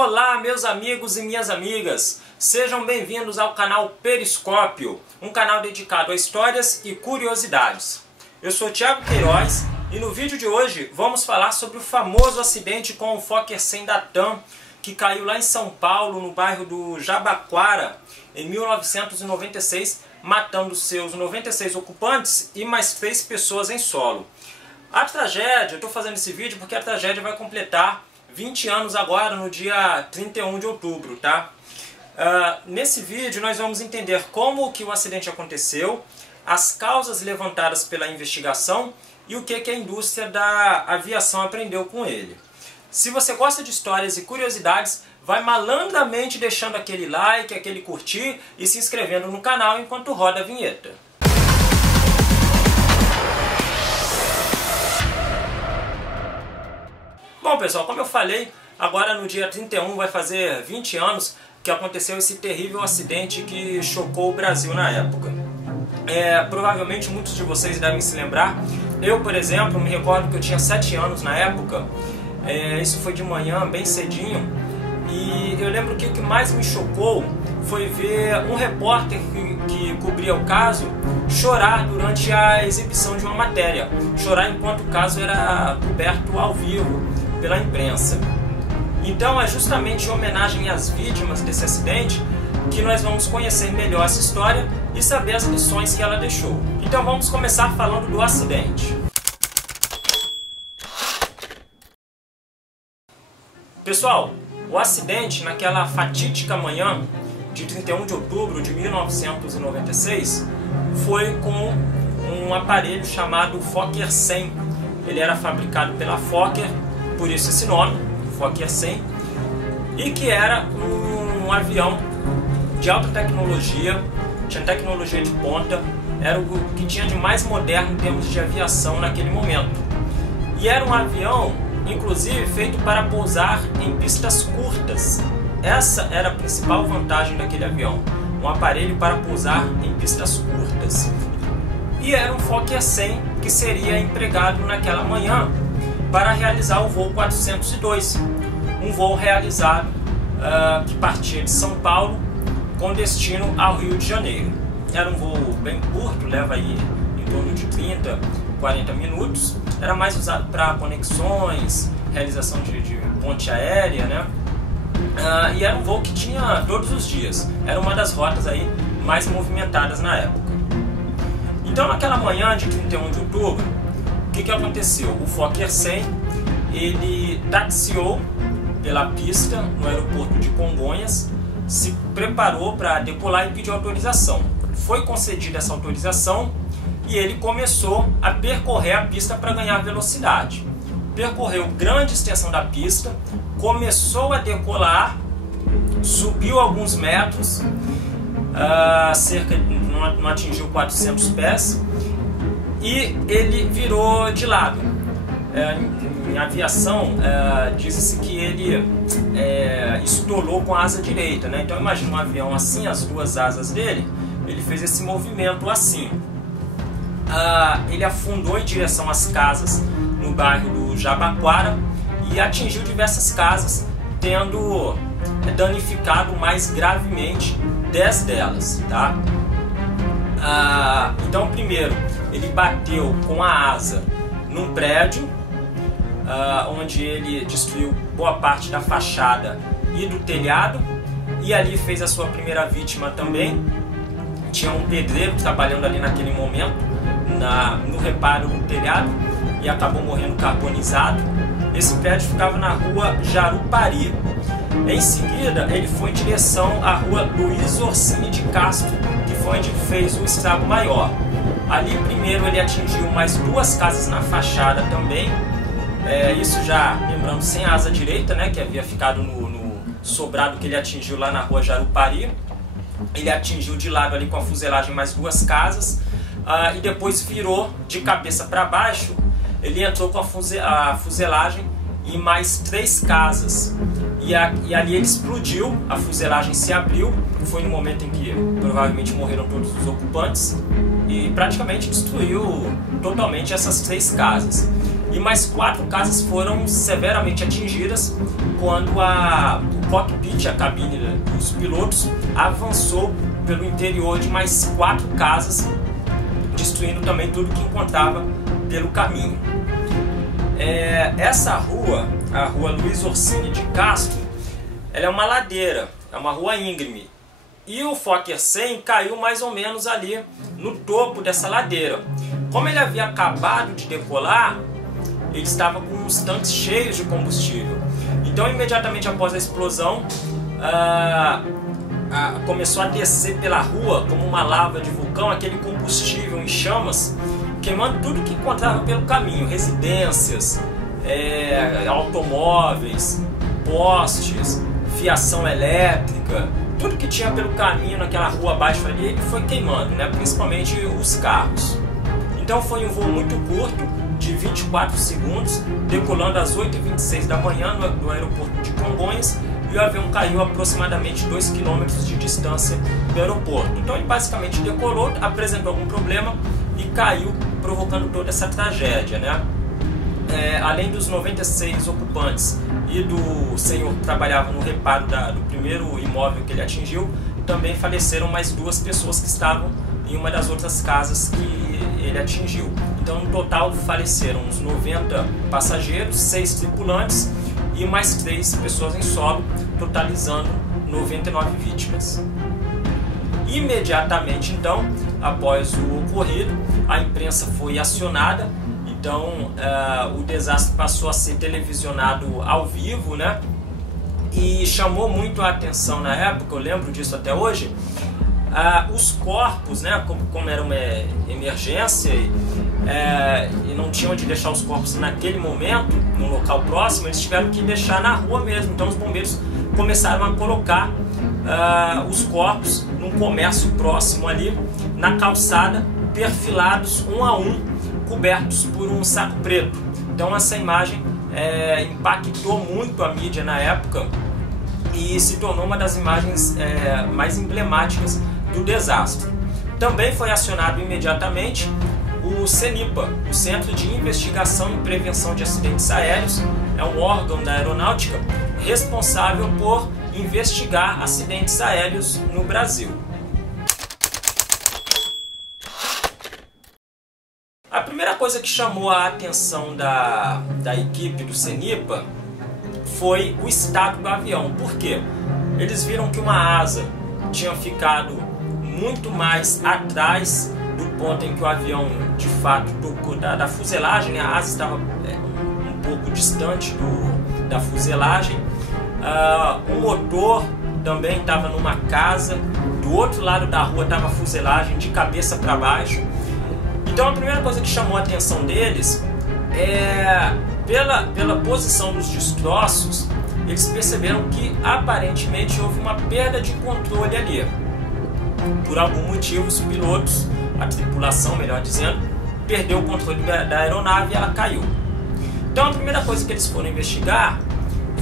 Olá, meus amigos e minhas amigas! Sejam bem-vindos ao canal Periscópio, um canal dedicado a histórias e curiosidades. Eu sou Thiago Queiroz e no vídeo de hoje vamos falar sobre o famoso acidente com o Fokker 100 da TAM que caiu lá em São Paulo, no bairro do Jabaquara, em 1996, matando seus 96 ocupantes e mais 3 pessoas em solo. A tragédia, eu estou fazendo esse vídeo porque a tragédia vai completar 20 anos agora, no dia 31 de outubro, tá? Nesse vídeo nós vamos entender como que o acidente aconteceu, as causas levantadas pela investigação e o que a indústria da aviação aprendeu com ele. Se você gosta de histórias e curiosidades, vai malandramente deixando aquele like, aquele curtir e se inscrevendo no canal enquanto roda a vinheta. Bom pessoal, como eu falei, agora no dia 31 vai fazer 20 anos que aconteceu esse terrível acidente que chocou o Brasil na época. Provavelmente muitos de vocês devem se lembrar. Eu, por exemplo, me recordo que eu tinha 7 anos na época. Isso foi de manhã, bem cedinho. E eu lembro que o que mais me chocou foi ver um repórter que cobria o caso chorar durante a exibição de uma matéria. Chorar enquanto o caso era coberto ao vivo pela imprensa. Então é justamente em homenagem às vítimas desse acidente que nós vamos conhecer melhor essa história e saber as lições que ela deixou. Então vamos começar falando do acidente. Pessoal, o acidente naquela fatídica manhã de 31 de outubro de 1996 foi com um aparelho chamado Fokker 100. Ele era fabricado pela Fokker, por isso esse nome, Fokker 100, e que era um avião de alta tecnologia, tinha tecnologia de ponta, era o que tinha de mais moderno em termos de aviação naquele momento. E era um avião, inclusive, feito para pousar em pistas curtas. Essa era a principal vantagem daquele avião, um aparelho para pousar em pistas curtas. E era um Fokker 100 que seria empregado naquela manhã para realizar o voo 402, um voo realizado que partia de São Paulo com destino ao Rio de Janeiro. Era um voo bem curto, leva aí em torno de 30, 40 minutos. Era mais usado para conexões, realização de ponte aérea, né? E era um voo que tinha todos os dias. Era uma das rotas aí mais movimentadas na época. Então naquela manhã de 31 de outubro, o que aconteceu? O Fokker 100, ele taxiou pela pista no aeroporto de Congonhas, se preparou para decolar e pediu autorização. Foi concedida essa autorização e ele começou a percorrer a pista para ganhar velocidade. Percorreu grande extensão da pista, começou a decolar, subiu alguns metros, não atingiu 400 pés, e ele virou de lado. Em aviação, diz-se que ele estolou com a asa direita, né? Então imagina um avião assim, as duas asas dele, ele fez esse movimento assim. Ele afundou em direção às casas no bairro do Jabaquara e atingiu diversas casas, tendo danificado mais gravemente 10 delas, tá? Então primeiro ele bateu com a asa num prédio, onde ele destruiu boa parte da fachada e do telhado, e ali fez a sua primeira vítima também. Tinha um pedreiro trabalhando ali naquele momento no reparo do telhado e acabou morrendo carbonizado. Esse prédio ficava na rua Jarupari. Em seguida ele foi em direção à rua Luiz Orsini de Castro, que foi onde fez o estrago maior. Ali primeiro ele atingiu mais 2 casas na fachada também, isso já lembrando sem a asa direita, né, que havia ficado no sobrado que ele atingiu lá na rua Jarupari. Ele atingiu de lado ali com a fuselagem mais 2 casas, e depois virou de cabeça para baixo. Ele entrou com a fuselagem em mais 3 casas, e ali ele explodiu, a fuselagem se abriu. Foi no momento em que provavelmente morreram todos os ocupantes, e praticamente destruiu totalmente essas 3 casas. E mais 4 casas foram severamente atingidas quando o cockpit, a cabine dos pilotos, avançou pelo interior de mais 4 casas, destruindo também tudo que encontrava pelo caminho. Essa rua, a rua Luiz Orsini de Castro, ela é uma ladeira, é uma rua íngreme. E o Fokker 100 caiu mais ou menos ali no topo dessa ladeira. Como ele havia acabado de decolar, ele estava com os tanques cheios de combustível. Então, imediatamente após a explosão, começou a descer pela rua como uma lava de vulcão, aquele combustível em chamas, queimando tudo que encontrava pelo caminho, residências, automóveis, postes, fiação elétrica, tudo que tinha pelo caminho naquela rua abaixo ali, ele foi queimando, né? Principalmente os carros. Então foi um voo muito curto, de 24 segundos, decolando às 8h26 da manhã do aeroporto de Congonhas, e o avião caiu a aproximadamente 2 km de distância do aeroporto. Então ele basicamente decolou, apresentou algum problema e caiu, provocando toda essa tragédia, né? Além dos 96 ocupantes e do senhor que trabalhava no reparo do primeiro imóvel que ele atingiu, também faleceram mais 2 pessoas que estavam em uma das outras casas que ele atingiu. Então, no total, faleceram uns 90 passageiros, 6 tripulantes e mais 3 pessoas em solo, totalizando 99 vítimas. Imediatamente, então, após o ocorrido, a imprensa foi acionada. Então, o desastre passou a ser televisionado ao vivo, né? E chamou muito a atenção na época, eu lembro disso até hoje, os corpos, né? Como era uma emergência e não tinham onde deixar os corpos naquele momento, num local próximo, eles tiveram que deixar na rua mesmo. Então, os bombeiros começaram a colocar os corpos num comércio próximo ali, na calçada, perfilados um a um, cobertos por um saco preto. Então essa imagem impactou muito a mídia na época e se tornou uma das imagens mais emblemáticas do desastre. Também foi acionado imediatamente o CENIPA, o Centro de Investigação e Prevenção de Acidentes Aéreos. É um órgão da aeronáutica responsável por investigar acidentes aéreos no Brasil. A primeira coisa que chamou a atenção da equipe do CENIPA foi o estado do avião. Por quê? Eles viram que uma asa tinha ficado muito mais atrás do ponto em que o avião de fato tocou da fuselagem, né? A asa estava um pouco distante da fuselagem. O motor também estava numa casa, do outro lado da rua estava a fuselagem de cabeça para baixo. Então a primeira coisa que chamou a atenção deles pela posição dos destroços, eles perceberam que aparentemente houve uma perda de controle ali. Por algum motivo os pilotos, a tripulação melhor dizendo, perdeu o controle da aeronave e ela caiu. Então a primeira coisa que eles foram investigar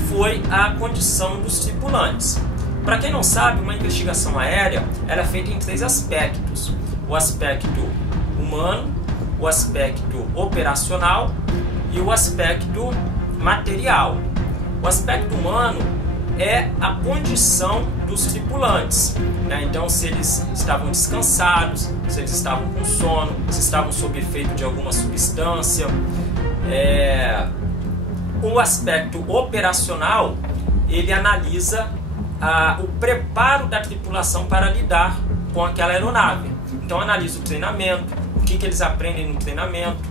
foi a condição dos tripulantes. Para quem não sabe, uma investigação aérea era feita em 3 aspectos: o aspecto humano, o aspecto operacional e o aspecto material. O aspecto humano é a condição dos tripulantes, né? Então, se eles estavam descansados, se eles estavam com sono, se estavam sob efeito de alguma substância. O aspecto operacional, ele analisa o preparo da tripulação para lidar com aquela aeronave. Então analisa o treinamento, o que eles aprendem no treinamento,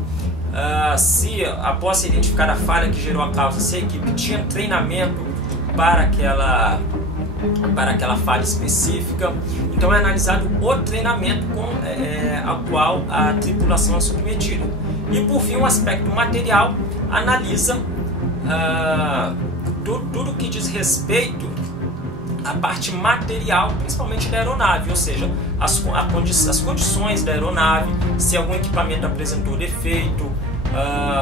se após ser identificada a falha que gerou a causa, se a equipe tinha treinamento para aquela falha específica. Então é analisado o treinamento ao qual a tripulação é submetida. E por fim, o aspecto material analisa tudo que diz respeito à parte material, principalmente da aeronave, ou seja, as condições da aeronave, se algum equipamento apresentou defeito,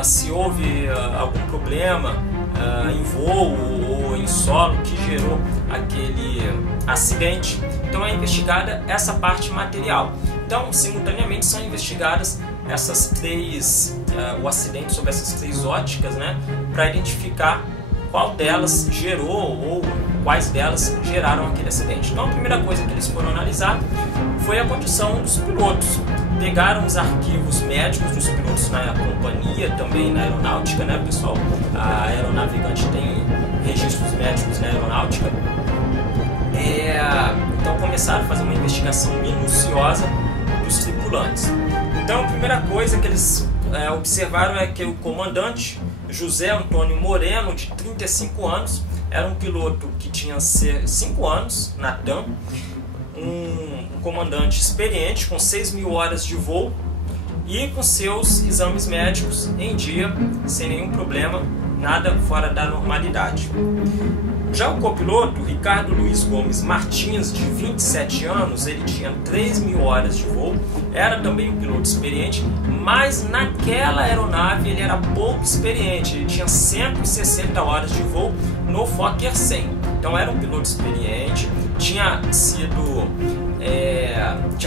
se houve algum problema em voo ou em solo que gerou aquele acidente. Então é investigada essa parte material. Então, simultaneamente são investigadas o acidente sob essas 3 óticas, né, para identificar qual delas gerou ou quais delas geraram aquele acidente. Então a primeira coisa que eles foram analisar foi a condição dos pilotos. Pegaram os arquivos médicos dos pilotos na companhia, também na aeronáutica, né, pessoal? A aeronavegante tem registros médicos na aeronáutica. Então começaram a fazer uma investigação minuciosa dos tripulantes. Então a primeira coisa que eles observaram é que o comandante José Antônio Moreno, de 35 anos, era um piloto que tinha 5 anos na TAM, um comandante experiente com 6.000 horas de voo e com seus exames médicos em dia, sem nenhum problema, nada fora da normalidade. Já o copiloto, Ricardo Luiz Gomes Martins, de 27 anos, ele tinha 3.000 horas de voo, era também um piloto experiente, mas naquela aeronave ele era pouco experiente, ele tinha 160 horas de voo no Fokker 100. Então era um piloto experiente, tinha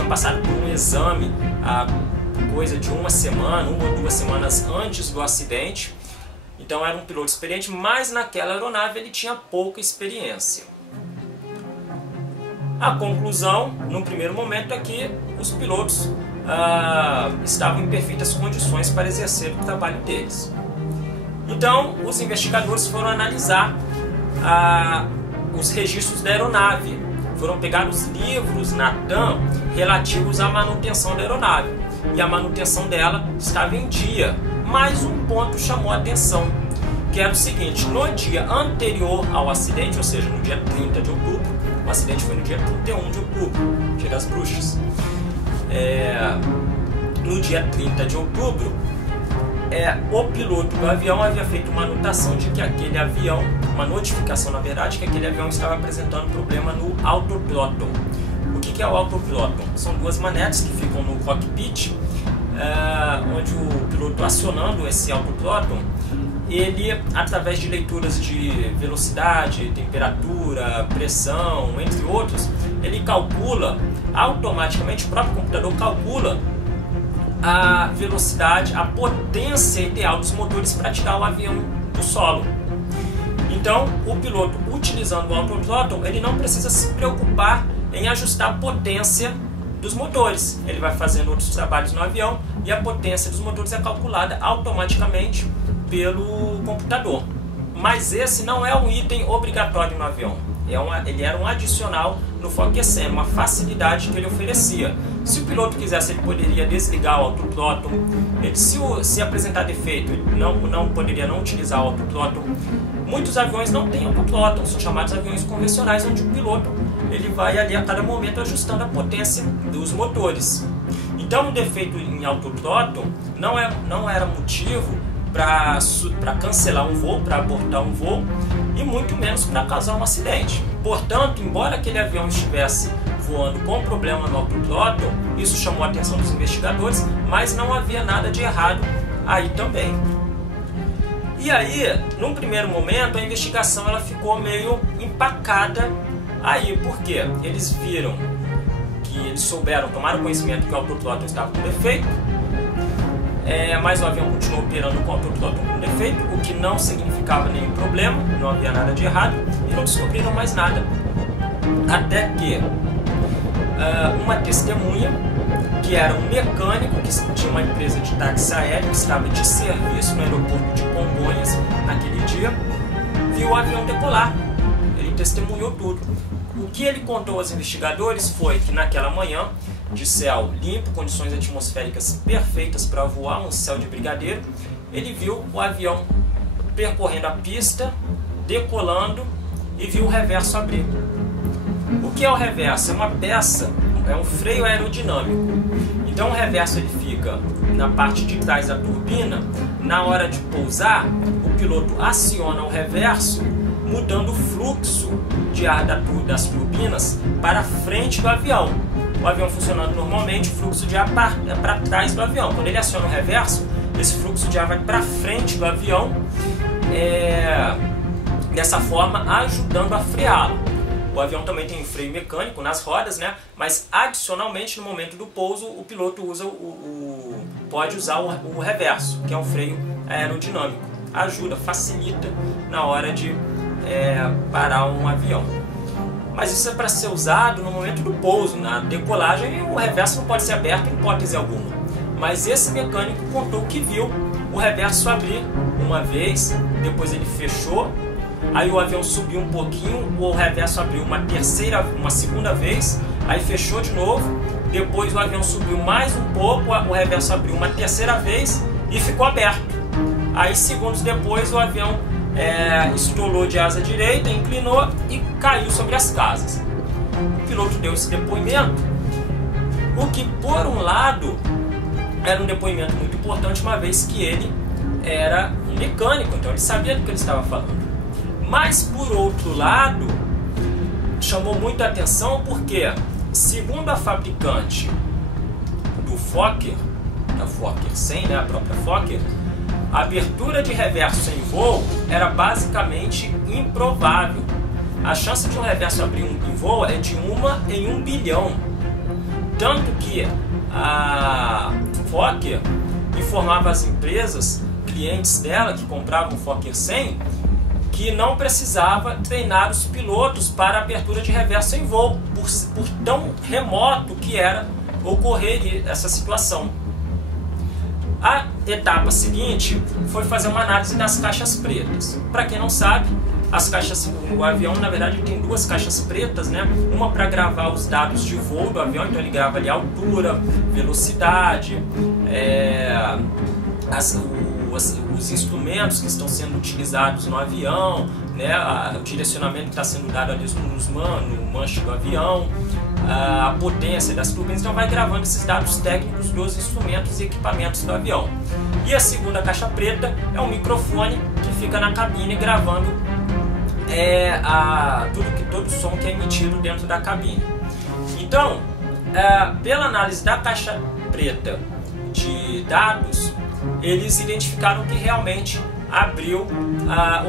passado por um exame há coisa de uma ou 2 semanas antes do acidente. Então era um piloto experiente, mas naquela aeronave ele tinha pouca experiência. A conclusão, no primeiro momento, é que os pilotos estavam em perfeitas condições para exercer o trabalho deles. Então os investigadores foram analisar os registros da aeronave, foram pegar os livros na TAM relativos à manutenção da aeronave. E a manutenção dela estava em dia. Mas um ponto chamou a atenção, que era o seguinte: no dia anterior ao acidente, ou seja, no dia 30 de outubro, o acidente foi no dia 31 de outubro, dia das bruxas. No dia 30 de outubro, o piloto do avião havia feito uma anotação de que aquele avião, uma notificação na verdade, que aquele avião estava apresentando problema no autothrottle. O que é o autothrottle? São 2 manetes que ficam no cockpit, onde o piloto, acionando esse autothrottle, ele, através de leituras de velocidade, temperatura, pressão, entre outros, ele calcula automaticamente, o próprio computador calcula a velocidade, a potência ideal dos motores para tirar o avião do solo. Então, o piloto, utilizando o autothrottle, ele não precisa se preocupar em ajustar a potência dos motores. Ele vai fazendo outros trabalhos no avião e a potência dos motores é calculada automaticamente pelo computador. Mas esse não é um item obrigatório no avião. Ele era um adicional no Fokker 100, uma facilidade que ele oferecia. Se o piloto quisesse, ele poderia desligar o autothrottle. Se apresentar defeito, ele não poderia não utilizar o autothrottle. Muitos aviões não têm autothrottle, são chamados aviões convencionais, onde o piloto ele vai ali a cada momento ajustando a potência dos motores. Então, o defeito em autothrottle não era motivo para cancelar um voo, para abortar um voo, e muito menos para causar um acidente. Portanto, embora aquele avião estivesse voando com problema no autothrottle, isso chamou a atenção dos investigadores, mas não havia nada de errado aí também. E aí, num primeiro momento, a investigação ela ficou meio empacada aí, porque eles viram que tomaram conhecimento que o autothrottle estava com defeito, mas o avião continuou operando com o autothrottle com defeito, o que não significava nenhum problema, não havia nada de errado, e não descobriram mais nada. Até que uma testemunha, que era um mecânico que tinha uma empresa de táxi aéreo, que estava de serviço no aeroporto de Congonhas naquele dia, viu o avião decolar. Ele testemunhou tudo. O que ele contou aos investigadores foi que naquela manhã, de céu limpo, condições atmosféricas perfeitas para voar, um céu de brigadeiro, ele viu o avião percorrendo a pista, decolando, e viu o reverso abrir. O que é o reverso? É uma peça, é um freio aerodinâmico. Então o reverso ele fica na parte de trás da turbina. Na hora de pousar, o piloto aciona o reverso, mudando o fluxo de ar das turbinas para frente do avião. O avião funcionando normalmente, o fluxo de ar para trás do avião. Quando ele aciona o reverso, esse fluxo de ar vai para frente do avião, dessa forma ajudando a freá-lo. O avião também tem um freio mecânico nas rodas, né? Mas adicionalmente no momento do pouso o piloto pode usar o reverso, que é um freio aerodinâmico, ajuda, facilita na hora de parar um avião. Mas isso é para ser usado no momento do pouso, na decolagem o reverso não pode ser aberto em hipótese alguma. Mas esse mecânico contou que viu o reverso abrir uma vez, depois ele fechou, aí o avião subiu um pouquinho, o reverso abriu uma segunda vez, aí fechou de novo, depois o avião subiu mais um pouco, o reverso abriu uma terceira vez e ficou aberto. Aí segundos depois o avião estolou de asa direita, inclinou e caiu sobre as casas. O piloto deu esse depoimento, o que por um lado era um depoimento muito importante, uma vez que ele era um mecânico, então ele sabia do que ele estava falando. Mas por outro lado, chamou muita atenção porque, segundo a fabricante do Fokker, da Fokker 100, né, a própria Fokker, a abertura de reverso em voo era basicamente improvável. A chance de um reverso abrir em voo é de 1 em 1 bilhão. Tanto que a Fokker informava as empresas, clientes dela que compravam o Fokker 100, que não precisava treinar os pilotos para a abertura de reverso em voo, por tão remoto que era ocorrer essa situação. A etapa seguinte foi fazer uma análise das caixas pretas. Para quem não sabe, o avião na verdade tem 2 caixas pretas, né? Uma para gravar os dados de voo do avião, então ele grava ali a altura, velocidade, os instrumentos que estão sendo utilizados no avião, né? O direcionamento que está sendo dado ali no manche do avião, a potência das turbinas, então vai gravando esses dados técnicos dos instrumentos e equipamentos do avião. E a segunda caixa preta é um microfone que fica na cabine gravando todo o som que é emitido dentro da cabine. Então, pela análise da caixa preta de dados, eles identificaram que realmente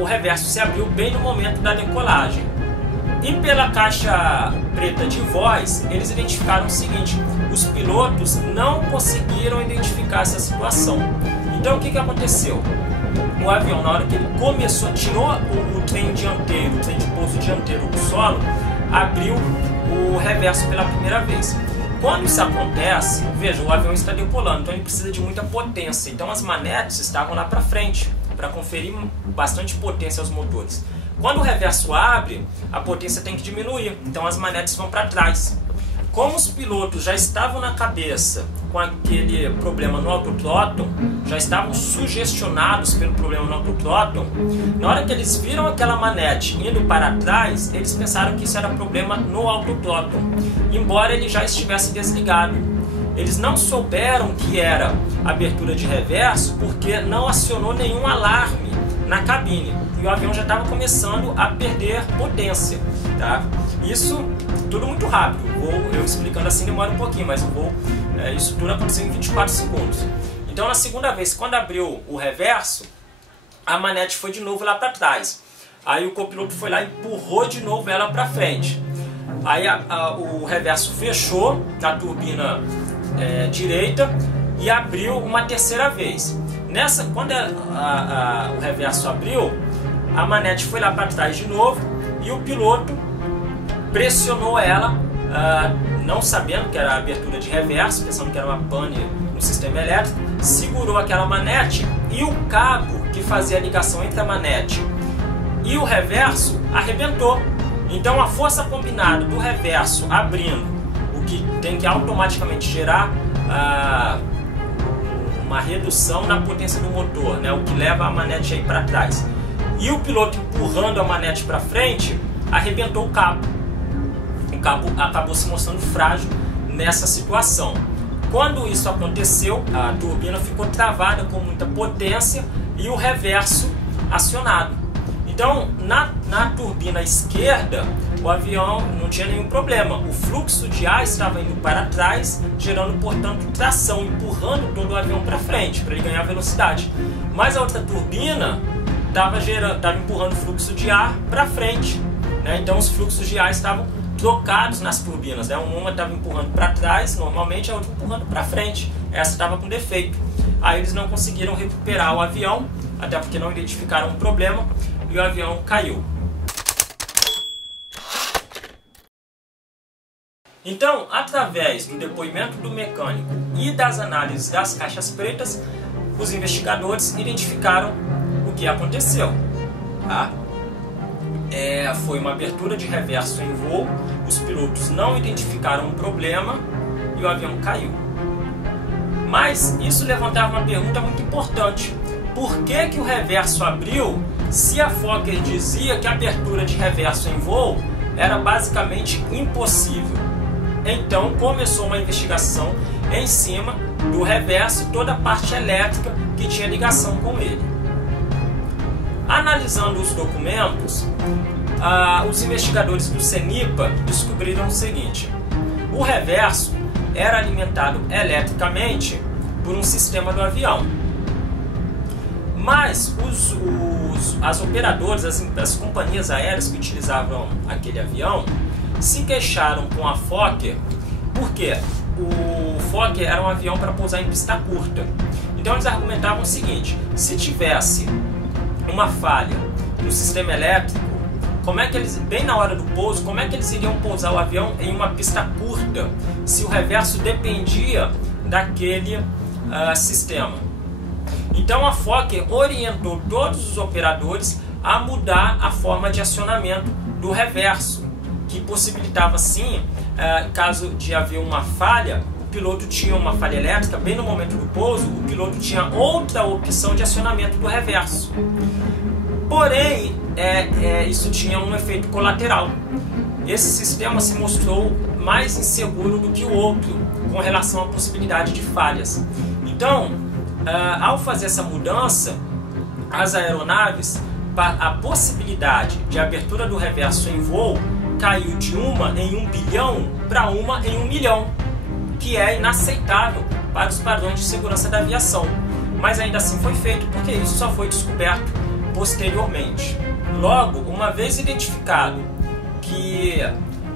o reverso se abriu bem no momento da decolagem. E pela caixa preta de voz, eles identificaram o seguinte: os pilotos não conseguiram identificar essa situação. Então o que aconteceu? O avião, na hora que ele começou, tirou o trem dianteiro, o trem de pouso dianteiro do solo, abriu o reverso pela primeira vez. Quando isso acontece, veja, o avião está decolando, então ele precisa de muita potência. Então as manetes estavam lá para frente, para conferir bastante potência aos motores. Quando o reverso abre, a potência tem que diminuir, então as manetes vão para trás. Como os pilotos já estavam na cabeça com aquele problema no autothrottle, já estavam sugestionados pelo problema no autothrottle, na hora que eles viram aquela manete indo para trás, eles pensaram que isso era problema no autothrottle, embora ele já estivesse desligado. Eles não souberam que era abertura de reverso porque não acionou nenhum alarme na cabine e o avião já estava começando a perder potência, tá? Isso tudo muito rápido. Eu explicando assim demora um pouquinho, mas isso tudo aconteceu em 24 segundos. Então na segunda vez, quando abriu o reverso, a manete foi de novo lá para trás. Aí o copiloto foi lá e empurrou de novo ela para frente. Aí o reverso fechou a turbina direita e abriu uma terceira vez. Quando o reverso abriu, a manete foi lá para trás de novo e o piloto pressionou ela, não sabendo que era a abertura de reverso, pensando que era uma pane no sistema elétrico, segurou aquela manete e o cabo que fazia a ligação entre a manete e o reverso arrebentou. Então a força combinada do reverso abrindo, o que tem que automaticamente gerar uma redução na potência do motor, né, o que leva a manete aí para trás, e o piloto empurrando a manete para frente, arrebentou o cabo. O cabo acabou se mostrando frágil nessa situação. Quando isso aconteceu, a turbina ficou travada com muita potência e o reverso acionado. Então, na turbina esquerda, o avião não tinha nenhum problema. O fluxo de ar estava indo para trás, gerando, portanto, tração, empurrando todo o avião para frente, para ele ganhar velocidade. Mas a outra turbina estava empurrando o fluxo de ar para frente, né? Então, os fluxos de ar estavam trocados nas turbinas, né? Uma estava empurrando para trás, normalmente, a outra empurrando para frente. Essa estava com defeito. Aí eles não conseguiram recuperar o avião, até porque não identificaram o problema, e o avião caiu. Então, através do depoimento do mecânico e das análises das caixas pretas, os investigadores identificaram o que aconteceu. Tá? Foi uma abertura de reverso em voo, os pilotos não identificaram o problema e o avião caiu. Mas isso levantava uma pergunta muito importante. Por que o reverso abriu se a Fokker dizia que a abertura de reverso em voo era basicamente impossível? Então começou uma investigação em cima do reverso e toda a parte elétrica que tinha ligação com ele. Analisando os documentos, os investigadores do CENIPA descobriram o seguinte: o reverso era alimentado eletricamente por um sistema do avião. Mas as operadoras, as companhias aéreas que utilizavam aquele avião, se queixaram com a Fokker, porque o Fokker era um avião para pousar em pista curta. Então eles argumentavam o seguinte: se tivesse uma falha no sistema elétrico, como é que eles, bem na hora do pouso, como é que eles iriam pousar o avião em uma pista curta, se o reverso dependia daquele sistema? Então a Fokker orientou todos os operadores a mudar a forma de acionamento do reverso, que possibilitava sim, caso de haver uma falha, o piloto tinha uma falha elétrica, bem no momento do pouso, o piloto tinha outra opção de acionamento do reverso. Porém, isso tinha um efeito colateral. Esse sistema se mostrou mais inseguro do que o outro, com relação à possibilidade de falhas. Então, ao fazer essa mudança, as aeronaves, a possibilidade de abertura do reverso em voo caiu de uma em 1 bilhão para uma em 1 milhão, que é inaceitável para os padrões de segurança da aviação. Mas ainda assim foi feito, porque isso só foi descoberto posteriormente. Logo, uma vez identificado que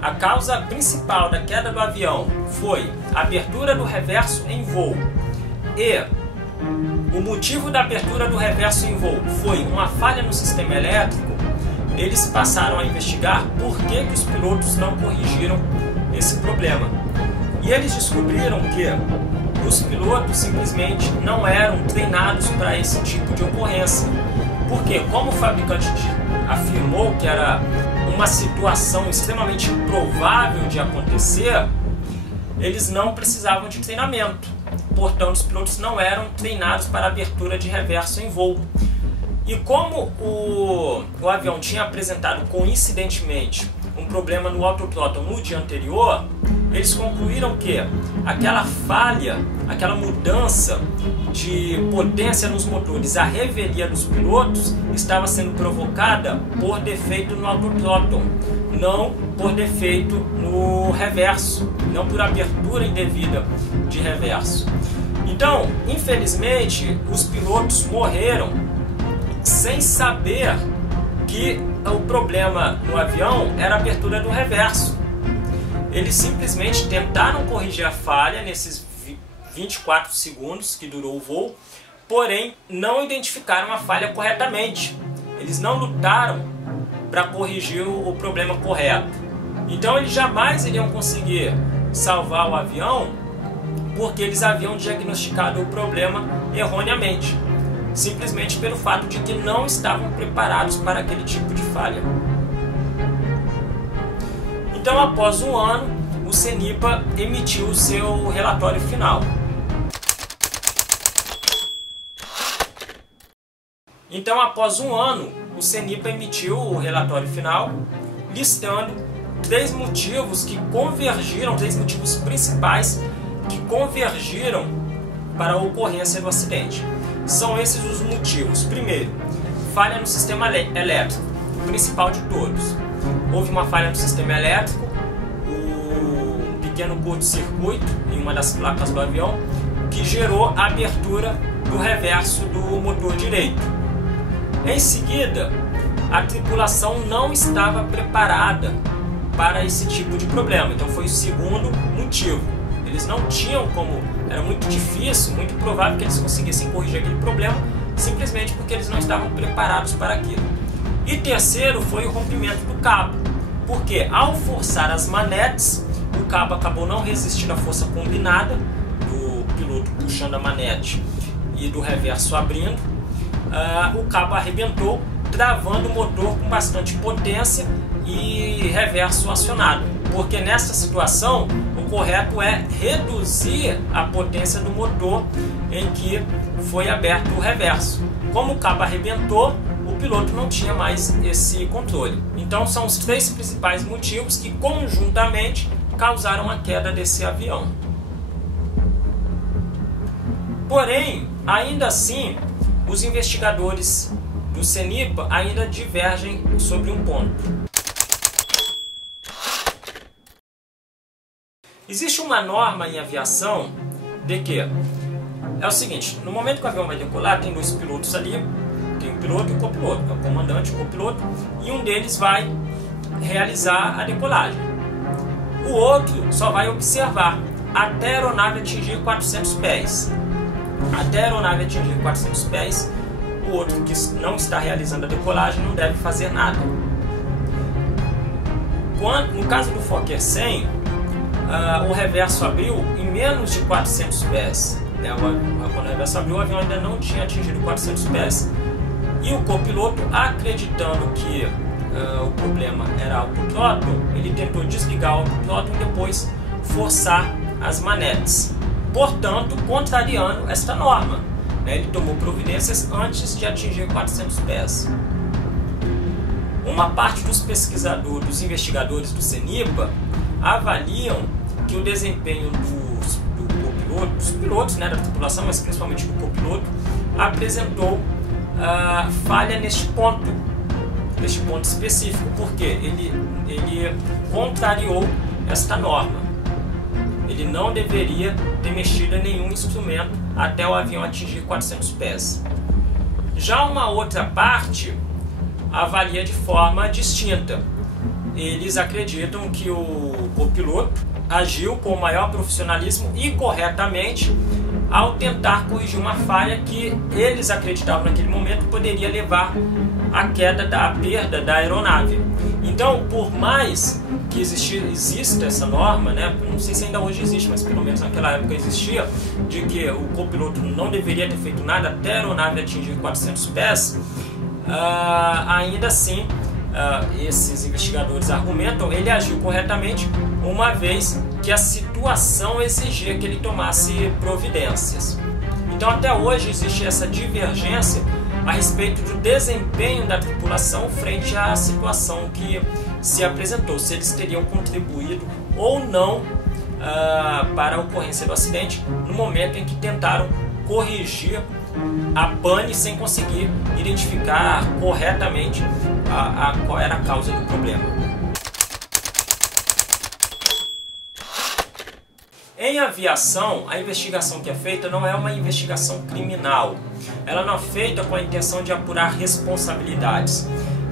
a causa principal da queda do avião foi a abertura do reverso em voo e o motivo da abertura do reverso em voo foi uma falha no sistema elétrico, eles passaram a investigar por que os pilotos não corrigiram esse problema. E eles descobriram que os pilotos simplesmente não eram treinados para esse tipo de ocorrência. Porque, como o fabricante afirmou que era uma situação extremamente improvável de acontecer, eles não precisavam de treinamento. Portanto, os pilotos não eram treinados para a abertura de reverso em voo. E como o avião tinha apresentado coincidentemente um problema no autothrottle no dia anterior, eles concluíram que aquela falha, aquela mudança de potência nos motores, a revelia dos pilotos, estava sendo provocada por defeito no autothrottle, não por defeito no reverso, não por abertura indevida de reverso. Então, infelizmente, os pilotos morreram sem saber que o problema no avião era a abertura do reverso. Eles simplesmente tentaram corrigir a falha nesses 24 segundos que durou o voo, porém não identificaram a falha corretamente. Eles não lutaram para corrigir o problema correto. Então eles jamais iriam conseguir salvar o avião, porque eles haviam diagnosticado o problema erroneamente, simplesmente pelo fato de que não estavam preparados para aquele tipo de falha. Então, após um ano, o CENIPA emitiu o seu relatório final. Então, após um ano, o CENIPA emitiu o relatório final, listando 3 motivos que convergiram, 3 motivos principais que convergiram para a ocorrência do acidente. São esses os motivos. Primeiro, falha no sistema elétrico, o principal de todos. Houve uma falha no sistema elétrico, um pequeno curto-circuito em uma das placas do avião, que gerou a abertura do reverso do motor direito. Em seguida, a tripulação não estava preparada para esse tipo de problema. Então foi o segundo motivo. Eles não tinham como, era muito difícil, muito provável que eles conseguissem corrigir aquele problema, simplesmente porque eles não estavam preparados para aquilo. E terceiro foi o rompimento do cabo, porque ao forçar as manetes, o cabo acabou não resistindo à força combinada do piloto puxando a manete e do reverso abrindo. O cabo arrebentou, travando o motor com bastante potência e reverso acionado, porque nessa situação o correto é reduzir a potência do motor em que foi aberto o reverso. Como o cabo arrebentou, o piloto não tinha mais esse controle. Então são os três principais motivos que conjuntamente causaram a queda desse avião. Porém, ainda assim, os investigadores do CENIPA ainda divergem sobre um ponto. Existe uma norma em aviação de que é o seguinte: no momento que o avião vai decolar, tem dois pilotos ali, tem o piloto e o copiloto, é o comandante e o copiloto, e um deles vai realizar a decolagem. O outro só vai observar até a aeronave atingir 400 pés. Até a aeronave atingir 400 pés, o outro que não está realizando a decolagem não deve fazer nada. No caso do Fokker 100, o reverso abriu em menos de 400 pés. Quando o reverso abriu, o avião ainda não tinha atingido 400 pés. E o copiloto, acreditando que o problema era o autothrottle, ele tentou desligar o autothrottle e depois forçar as manetes, portanto contrariando esta norma. Ele tomou providências antes de atingir 400 pés. Uma parte dos pesquisadores, dos investigadores do CENIPA, avaliam que o desempenho dos pilotos, da tripulação, mas principalmente do copiloto, apresentou falha neste ponto específico, porque ele contrariou esta norma. Ele não deveria ter mexido em nenhum instrumento até o avião atingir 400 pés. Já uma outra parte avalia de forma distinta. Eles acreditam que o copiloto agiu com o maior profissionalismo e corretamente ao tentar corrigir uma falha que eles acreditavam naquele momento poderia levar à queda, à perda da aeronave. Então, por mais que exista essa norma, não sei se ainda hoje existe, mas pelo menos naquela época existia, de que o copiloto não deveria ter feito nada até a aeronave atingir 400 pés, ainda assim, esses investigadores argumentam, ele agiu corretamente, uma vez que a situação exigia que ele tomasse providências. Então até hoje existe essa divergência a respeito do desempenho da tripulação frente à situação que se apresentou, se eles teriam contribuído ou não para a ocorrência do acidente no momento em que tentaram corrigir a pane sem conseguir identificar corretamente qual era a causa do problema. Em aviação, a investigação que é feita não é uma investigação criminal. Ela não é feita com a intenção de apurar responsabilidades,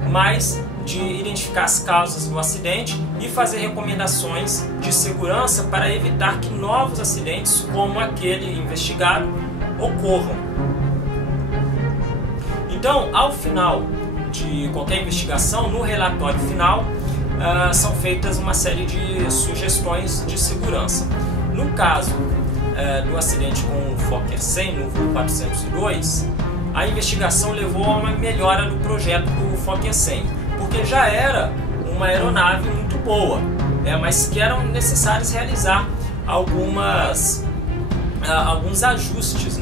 mas de identificar as causas do acidente e fazer recomendações de segurança para evitar que novos acidentes como aquele investigado ocorram. Então, ao final de qualquer investigação, no relatório final, são feitas uma série de sugestões de segurança. No caso do acidente com o Fokker 100 no voo 402, a investigação levou a uma melhora do projeto do Fokker 100, porque já era uma aeronave muito boa, mas que eram necessários realizar alguns ajustes,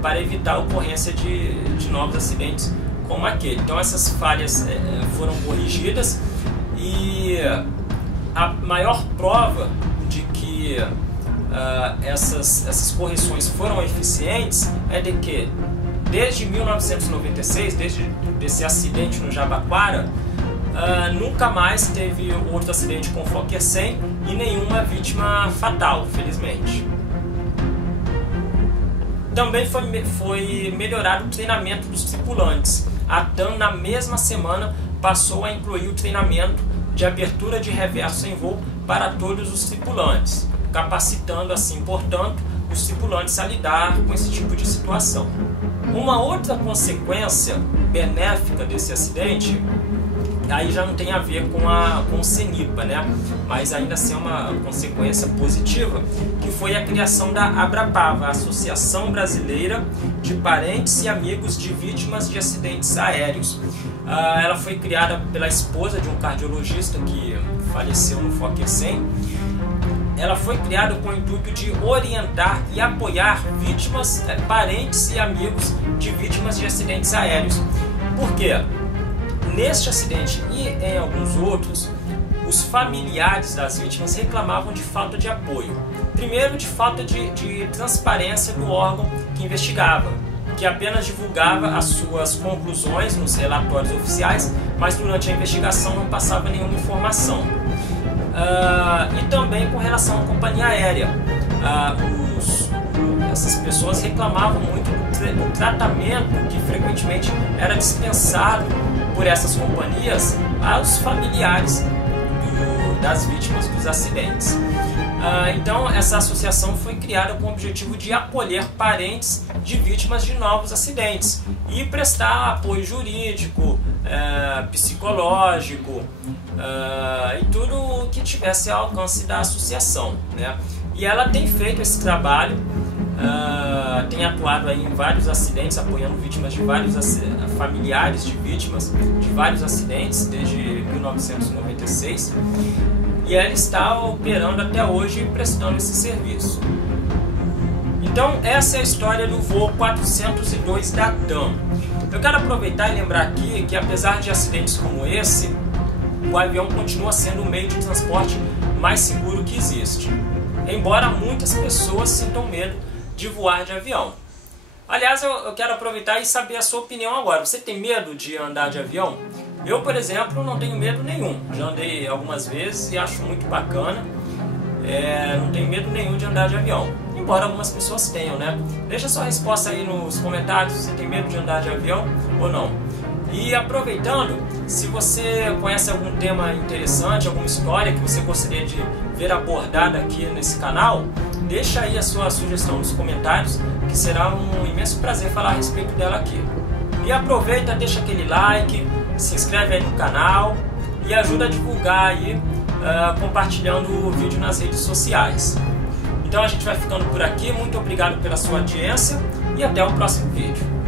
para evitar a ocorrência de novos acidentes como aquele. Então essas falhas foram corrigidas e a maior prova de que essas correções foram eficientes é de que desde 1996, desde esse acidente no Jabaquara, nunca mais teve outro acidente com o Fokker 100 e nenhuma vítima fatal, felizmente. Também foi melhorado o treinamento dos tripulantes. A TAM, na mesma semana, passou a incluir o treinamento de abertura de reverso em voo para todos os tripulantes. capacitando assim, portanto, os tripulantes a lidar com esse tipo de situação. Uma outra consequência benéfica desse acidente, aí já não tem a ver com o CENIPA, né? Mas ainda assim é uma consequência positiva, que foi a criação da ABRAPAV, a Associação Brasileira de Parentes e Amigos de Vítimas de Acidentes Aéreos. Ela foi criada pela esposa de um cardiologista que faleceu no Fokker 100. Ela foi criada com o intuito de orientar e apoiar vítimas, parentes e amigos de vítimas de acidentes aéreos. Por quê? Neste acidente e em alguns outros, os familiares das vítimas reclamavam de falta de apoio. Primeiro, de falta de transparência do órgão que investigava, que apenas divulgava as suas conclusões nos relatórios oficiais, mas durante a investigação não passava nenhuma informação. E também com relação à companhia aérea. Essas pessoas reclamavam muito do tratamento que frequentemente era dispensado por essas companhias aos familiares das vítimas dos acidentes. Então essa associação foi criada com o objetivo de acolher parentes de vítimas de novos acidentes e prestar apoio jurídico, psicológico e tudo o que tivesse ao alcance da associação, né? E ela tem feito esse trabalho, tem atuado aí em vários acidentes, apoiando vítimas de vários familiares de vítimas de vários acidentes desde 1996, e ela está operando até hoje prestando esse serviço. Então essa é a história do voo 402 da TAM. Eu quero aproveitar e lembrar aqui que apesar de acidentes como esse, o avião continua sendo o meio de transporte mais seguro que existe, embora muitas pessoas sintam medo de voar de avião. Aliás, eu quero aproveitar e saber a sua opinião agora. Você tem medo de andar de avião? Eu, por exemplo, não tenho medo nenhum. Já andei algumas vezes e acho muito bacana. Não tenho medo nenhum de andar de avião, embora algumas pessoas tenham, né? Deixa sua resposta aí nos comentários se você tem medo de andar de avião ou não. E aproveitando, se você conhece algum tema interessante, alguma história que você gostaria de ver abordada aqui nesse canal, deixa aí a sua sugestão nos comentários, que será um imenso prazer falar a respeito dela aqui. E aproveita, deixa aquele like, se inscreve aí no canal e ajuda a divulgar aí, compartilhando o vídeo nas redes sociais. Então a gente vai ficando por aqui, muito obrigado pela sua audiência e até o próximo vídeo.